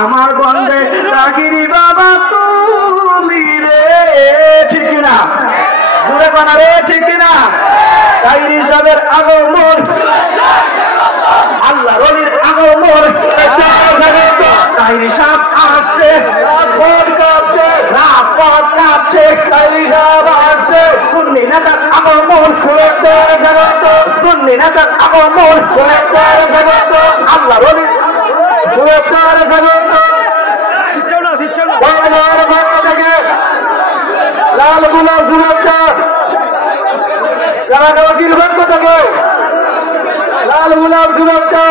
আমার বন্ধে চাকরি বাবা তুমি রে, ঠিক কিনা? জুড়ে বানা রে, ঠিক কিনা? চাকরি সাহেবের আগমন, আল্লাহ রলির আগমন, চাকরি সাহেব আসছে, রাজপথ কাঁপছে, রাজপথ কাঁপছে, চাকরি সাহেব আসছে, সুন্নি নেতার আগমন, সুন্নি নেতার আগমন, আল্লাহ রলির লাল গোলাপ শুভেচ্ছা, যারা নজির পক্ষ থেকে লাল গোলাপ শুভেচ্ছা।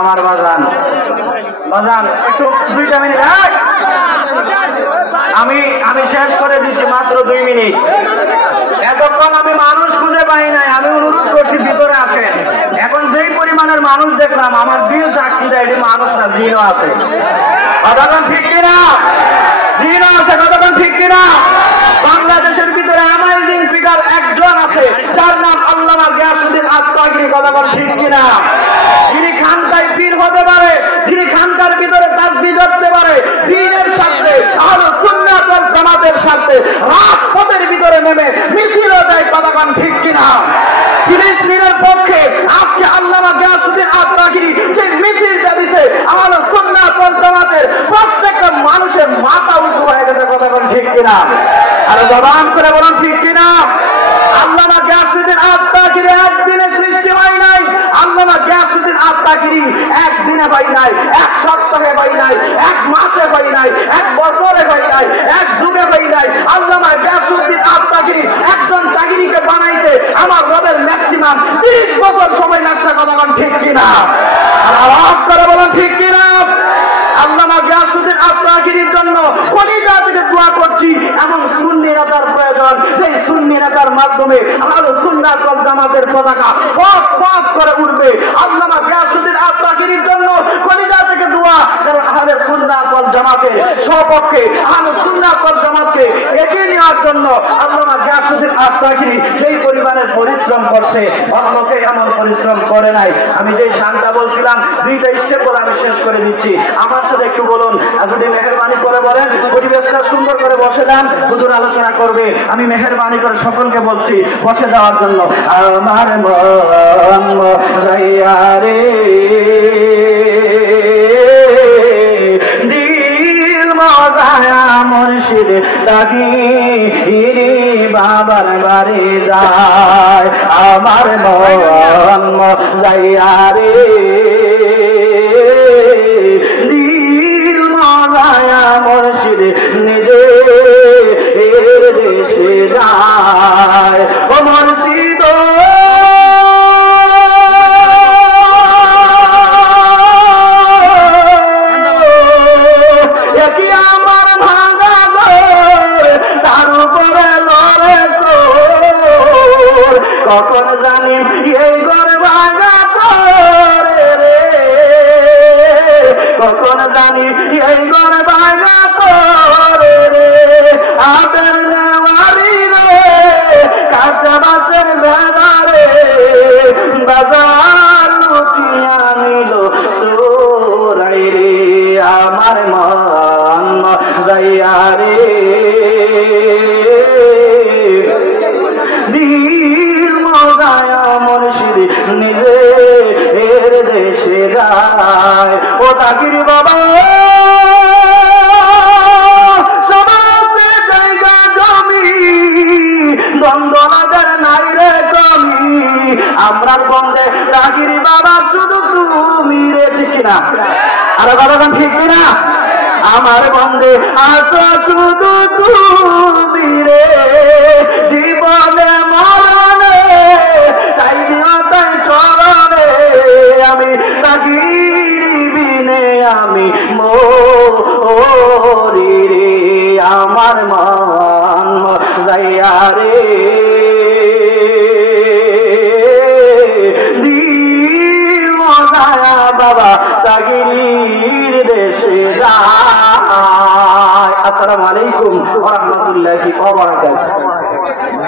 আমার বাজান বাজান একটু 2 মিনিট, আমি শেষ করে দিচ্ছি, মাত্র 2 মিনিট। এতক্ষণ আমি মানুষ খুঁজে পাই নাই, আমি অনুরোধ করছি ভিতরে আসেন। এখন যেই পরিমাণের মানুষ দেখলাম, আমার দিল সাক্ষী দেয় এটি মানুষ না, জিনও আছে। কতক্ষণ ঠিক কিনা? জিনও আছে, কতক্ষণ ঠিক কিনা? বাংলাদেশের ভিতরে অ্যামাজিং ফিগার একজন আছে, যার নাম আল্লামা গিয়াসউদ্দিন আজতাগিরি। কতক্ষণ ঠিক কিনা? যিনি খানকায় পীর হতে পারে, যিনি খানকার ভিতরে তাসবিহ করতে পারে, দ্বীনের সাথে আহলে সুন্নাত ওয়াল জামাতের সাথে রাজপথের ভিতরে নেমে মিছিলও দেয়। কতক্ষণ ঠিক কিনা? ফিলিস্তিনের পক্ষে আজকে আল্লামা গিয়াসউদ্দিন আজতাগিরি যে মিছিলটা দিছে, আহলে সুন্নাত ওয়াল জামাতের প্রত্যেকটা মানুষের মাথা উঁচু হয়ে গেছে। কতক্ষণ ঠিক কিনা? আর জবান করে বলুন ঠিক কিনা? আল্লামা গিয়াসউদ্দিন আজতাগিরি একদিনে সৃষ্টি হয় নাই। আল্লামা গিয়াসউদ্দিন আজতাগিরি একদিনে হয় নাই, 1 সপ্তাহে হয় নাই, 1 মাসে হয় নাই, 1 বছরে হয় নাই, 1 যুগে হয় নাই। আল্লামা গিয়াসউদ্দিন আজতাগিরি একজন তাগিরিকে বানাইতে আমার রবের ম্যাক্সিমাম 30 বছর সময় লাগছে। কতক্ষণ ঠিক কিনা? আর আওয়াজ করে বলুন ঠিক কিনা? আল্লামা গিয়াসউদ্দিন আজতাগিরির জন্য কলিজা থেকে দোয়া করছি। এমন সুন্নি নেতার প্রয়োজন, সেই সুন্নি নেতার মাধ্যমে আহলে সুন্নাত ওয়াল জামাতের পতাকা পথ পথ করে উঠবে। আল্লামা গিয়াসউদ্দিন আজতাগিরির জন্য কলিজা থেকে দোয়া, কারণ আহলে সুন্নাত ওয়াল জামাতের সপক্ষে, আহলে সুন্নাত ওয়াল জামাতকে এগিয়ে নেওয়ার জন্য আল্লামা গিয়াসউদ্দিন আজতাগিরি যেই পরিমাণের পরিশ্রম করছে, অন্যকে এমন পরিশ্রম করে নাই। আমি যে শানটা বলছিলাম, 2টা স্টেপ বলে আমি শেষ করে দিচ্ছি। আমার সাথে একটু বলুন, যদি মেহেরবানি করে বলেন, পরিবেশটা সুন্দর করে বসে দেন, হুজুর আলোচনা করবে। আমি মেহেরবানি করে সকলকে বলছি বসে দেওয়ার জন্য। আমার মন রে দিল মজায়া মুর্শিদ ডাকি বাবার বাড়ি যায়। আমার মন মজায়া রে দিল মজায়া মুর্শিদ নিজে দেশে যায়। ও মুর্শিদ কি আমার ভাঙা ঘর, তার উপরে লড়ে তোর, কখন জানি এই ঘর ভাঙা করে রে, কখন জানি এই ঘর ভাঙা করে রে। আবের নেওয়ারি রে, কাঁচা বাসের বেড়া রে, বাজার লুকিয়া নিল চোরাই রে। আমার মন যাইয়া রে দিল মজায়া মুর্শিদ নিজে দেশে যায়। ও তাগিরি বাবা দ্বন্দ্বনাদের নাই রে কমি, আমরার বন্ধে তাগিরি বাবা শুধু তুমি রে, ঠিক কিনা? আর কতক্ষণ ঠিক কিনা? আমার বন্ধে আছো শুধু তুমি রে, জীবনে মরণে তাই তাই চরণে আমি তাগিরি বিনে আমি মরি রে। আমার মা যাইয়া রে বাবা তাগির দেশে যায়। আসসালামু আলাইকুম ওয়া রাহমাতুল্লাহি ওয়া বারাকাতুহু।